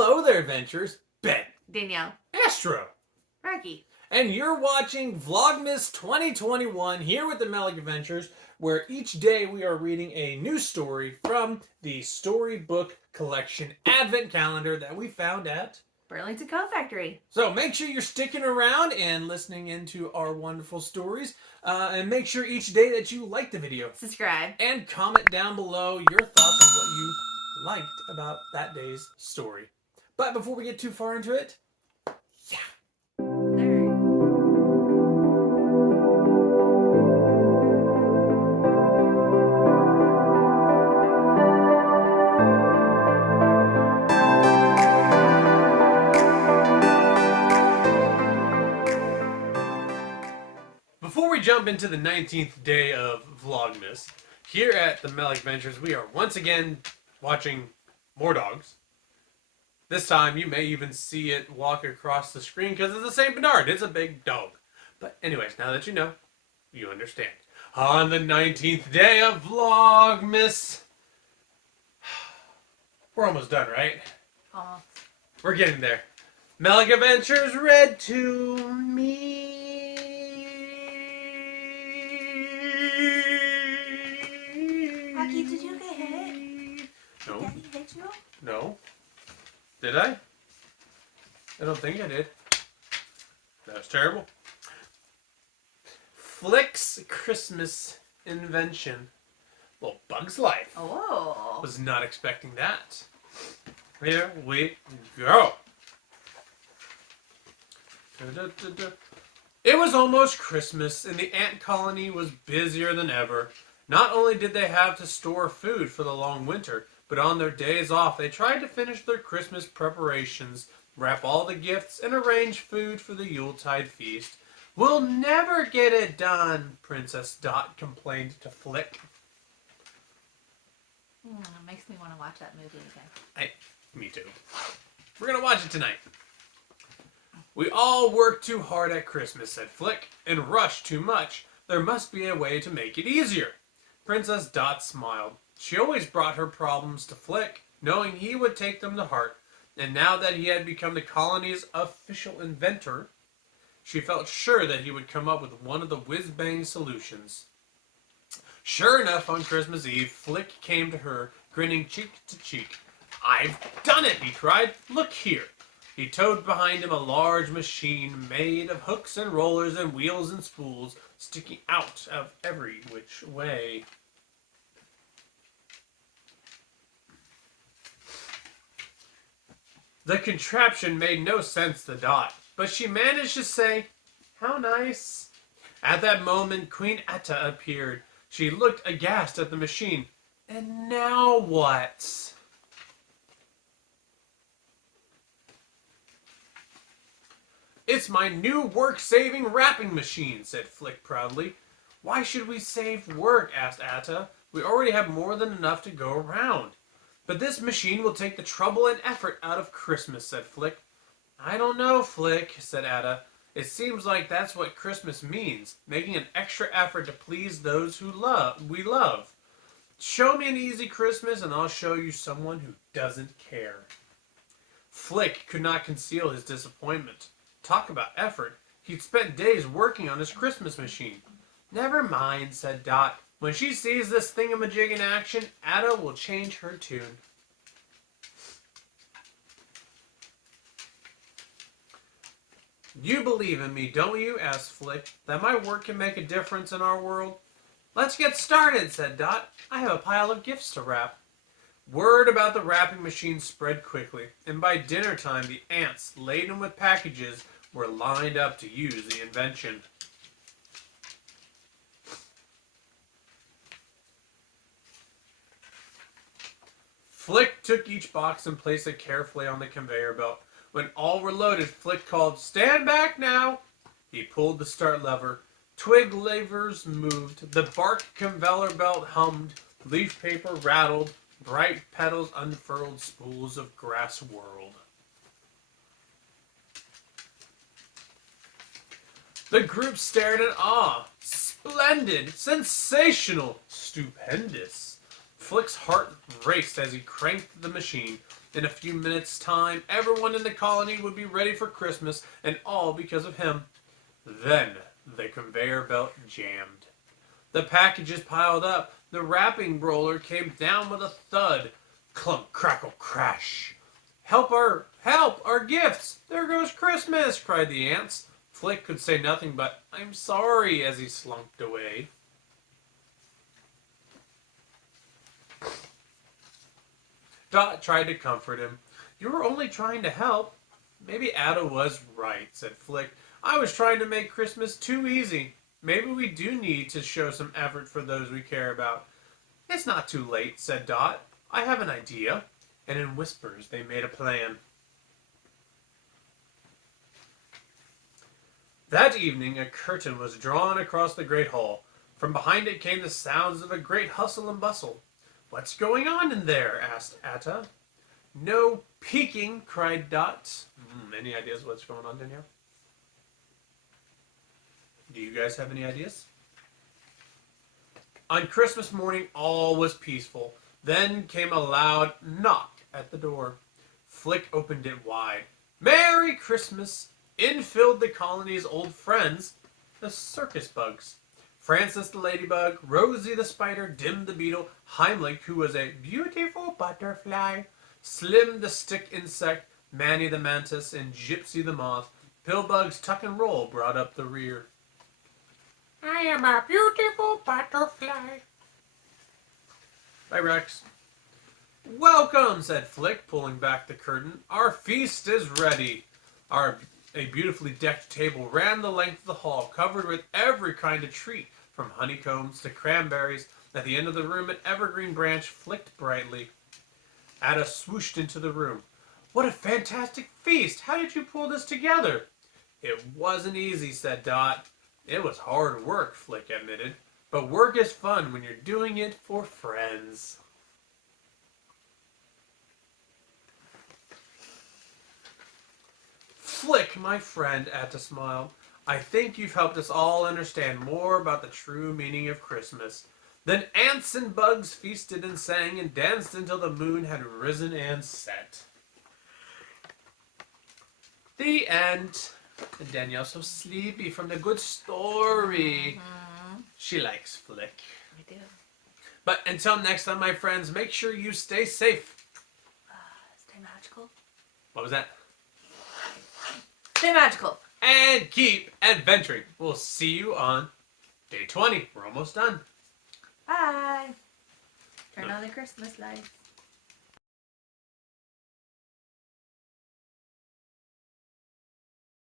Hello there, adventurers. Ben, Danielle. Astro, Rocky. and you're watching Vlogmas 2021 here with the Melick Adventures, where each day we are reading a new story from the Storybook collection advent calendar that we found at Burlington Coat Factory. So make sure you're sticking around and listening into our wonderful stories. And make sure each day that you like the video. Subscribe. And comment down below your thoughts on what you liked about that day's story. But before we get too far into it, before we jump into the 19th day of Vlogmas, here at the Melick Adventures, we are once again watching more dogs. This time, you may even see it walk across the screen because it's the St. Bernard. It's a big dog. But anyways, now that you know, you understand. On the 19th day of Vlogmas, we're almost done, right? Almost. We're getting there. Melick Adventures read to me. Rocky, did you get hit? No. Daddy hit you? No. Did I? I don't think I did. That was terrible. Flik's Christmas Invention. Well, Bug's Life. Oh. Was not expecting that. Here we go. Da-da-da-da. It was almost Christmas, and the ant colony was busier than ever. Not only did they have to store food for the long winter, but on their days off, they tried to finish their Christmas preparations, wrap all the gifts, and arrange food for the Yuletide feast. "We'll never get it done," Princess Dot complained to Flik. It makes me want to watch that movie again. Me too. We're going to watch it tonight. "We all work too hard at Christmas," said Flik, "and rush too much. There must be a way to make it easier." Princess Dot smiled. She always brought her problems to Flik, knowing he would take them to heart, and now that he had become the colony's official inventor, she felt sure that he would come up with one of the whiz-bang solutions. Sure enough, on Christmas Eve, Flik came to her, grinning cheek to cheek. "I've done it!" he cried. "Look here." He towed behind him a large machine made of hooks and rollers and wheels and spools sticking out of every which way. The contraption made no sense to Dot, but she managed to say, "How nice." At that moment, Queen Etta appeared. She looked aghast at the machine. "And now what?" "It's my new work-saving wrapping machine," said Flik proudly. "Why should we save work?" asked Etta. "We already have more than enough to go around." "But this machine will take the trouble and effort out of Christmas," said Flik. "I don't know, Flik," said Etta. "It seems like that's what Christmas means, making an extra effort to please those who we love. Show me an easy Christmas and I'll show you someone who doesn't care." Flik could not conceal his disappointment. Talk about effort. He'd spent days working on his Christmas machine. "Never mind," said Dot. "When she sees this thingamajig in action, Etta will change her tune." "You believe in me, don't you?" asked Flik. "That my work can make a difference in our world?" "Let's get started," said Dot. "I have a pile of gifts to wrap." Word about the wrapping machine spread quickly, and by dinner time the ants, laden with packages, were lined up to use the invention. Flik took each box and placed it carefully on the conveyor belt. When all were loaded, Flik called, "Stand back now!" He pulled the start lever. Twig levers moved. The bark conveyor belt hummed. Leaf paper rattled. Bright petals unfurled. Spools of grass whirled. The group stared in awe. Splendid! Sensational! Stupendous! Flik's heart raced as he cranked the machine. In a few minutes' time, everyone in the colony would be ready for Christmas, and all because of him. Then the conveyor belt jammed. The packages piled up. The wrapping roller came down with a thud. Clunk, crackle, crash. Help our gifts! There goes Christmas! Cried the ants. Flik could say nothing but, I'm sorry, as he slunked away. Dot tried to comfort him. You were only trying to help. Maybe Ada was right, said Flik. I was trying to make Christmas too easy. Maybe we do need to show some effort for those we care about. It's not too late, said Dot. I have an idea. And in whispers they made a plan. That evening a curtain was drawn across the great hall. From behind it came the sounds of a great hustle and bustle. What's going on in there? Asked Atta. No peeking, cried Dot. Any ideas what's going on, Danielle? Do you guys have any ideas? On Christmas morning, all was peaceful. Then came a loud knock at the door. Flik opened it wide. Merry Christmas! In filled the colony's old friends, the circus bugs. Francis the ladybug, Rosie the spider, Dim the beetle, Heimlich, who was a beautiful butterfly, Slim the stick insect, Manny the mantis, and Gypsy the moth. Pillbug's tuck and roll brought up the rear. I am a beautiful butterfly. Bye, Rex. Welcome, said Flik, pulling back the curtain. Our feast is ready. A beautifully decked table ran the length of the hall, covered with every kind of treat, from honeycombs to cranberries. At the end of the room, an evergreen branch flicked brightly. Ada swooshed into the room. What a fantastic feast! How did you pull this together? It wasn't easy, said Dot. It was hard work, Flik admitted. But work is fun when you're doing it for friends. Flik, my friend, Atta smiled. I think you've helped us all understand more about the true meaning of Christmas. Then ants and bugs feasted and sang and danced until the moon had risen and set. The end. And Danielle's so sleepy from the good story. She likes Flik. I do. But until next time, my friends, make sure you stay safe. Stay magical. What was that? Stay magical. And keep adventuring. We'll see you on day 20. We're almost done. Bye. Turn on the Christmas lights.